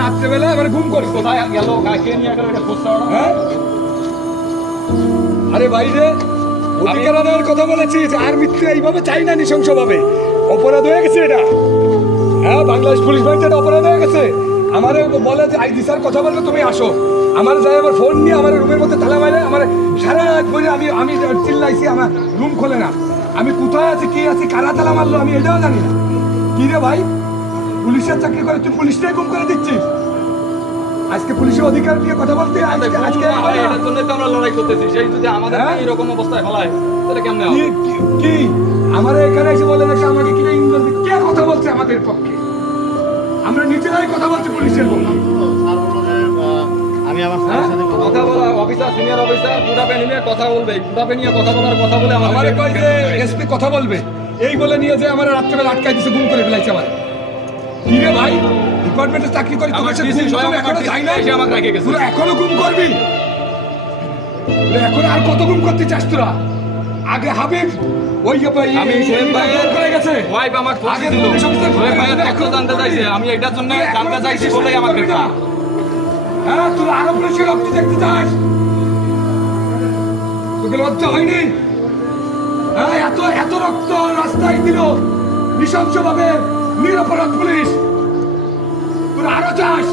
রাত্রেবেলা এবার ঘুম করি কোথায় গেল কে নিয়ে গেল এটা খোঁজ না হ্যাঁ আরে ভাই রে অধিকার আদায়ের কথা বলেছি যে আর মৃত্যু এইভাবে চাই না নৃশংসভাবে অপরাধ হয়ে গেছে এটা হ্যাঁ বাংলাদেশ পুলিশ বাহিনীতে এটা অপরাধ হয়ে গেছে আমারে বলে যে আইজি স্যার কথা বললে তুমি আসো আমার যাই আমার ফোন নিয়ে আমার রুমের মধ্যে তালা মারে আমার সারা রাত বলে আমি চিল্লাইছি আমার রুম খোলে না আমি কোথায় আছি কি আছি কারা তালা মারলো আমি এটাও জানি না কি রে ভাই পুলিশের চাকরি করে তুই পুলিশটাই গুম করে দিচ্ছিস আজকে পুলিশের অধিকার নিয়ে কথা বলতে আজকে এটার জন্য তো আমরা লড়াই করতেছি সেই যদি আমাদের এরকম অবস্থায় ফলায় তাহলে কেমনে হবে কি আমার এখানে এসে বলে নাকি আমাকে কি ইংরেজি কে কথা বলছে আমাদের পক্ষে আমরা নিজেরাই কথা বলছি পুলিশের পক্ষে আমি আমার স্যারের সাথে কথা বলা অফিসার সিনিয়র অফিসার পুরাপে নিয়ে কথা বলবে পুরাপে নিয়ে কথা বলার কথা বলে আমারে কই যে এসপি কথা বলবে এই বলে নিয়ে যে আমার রাত্রেবেলা আটকাই দিছে গুম করে ফেলাইছে আমার কি রে ভাই ডিপার্টমেন্টে চাকরি করি তোমার সাথে এখনো যাই না এসে আমাকে রেখে গেছে তুই এখনো গুম করবি এখন আর কত গুম করতে চাস তোরা আগে হাবিব ওই আমি সোহেব ভাইয়ের করে গেছে ওয়াইফ আমার ফোন আগে দিল পুলিশ অফিসার সোহেব ভাইয়ের তথ্য জানতে চাইছে আমি এটার জন্য জানতে চাইছি বলেই আমার গ্রেফতার হ্যাঁ তোরা আরো পুলিশের রক্ত দেখতে চাস তোকে লজ্জা হয়নি হ্যাঁ এত রক্ত রাস্তায় দিল নৃশংসভাবে নিরপরাধ পুলিশ তোরা আরো চাস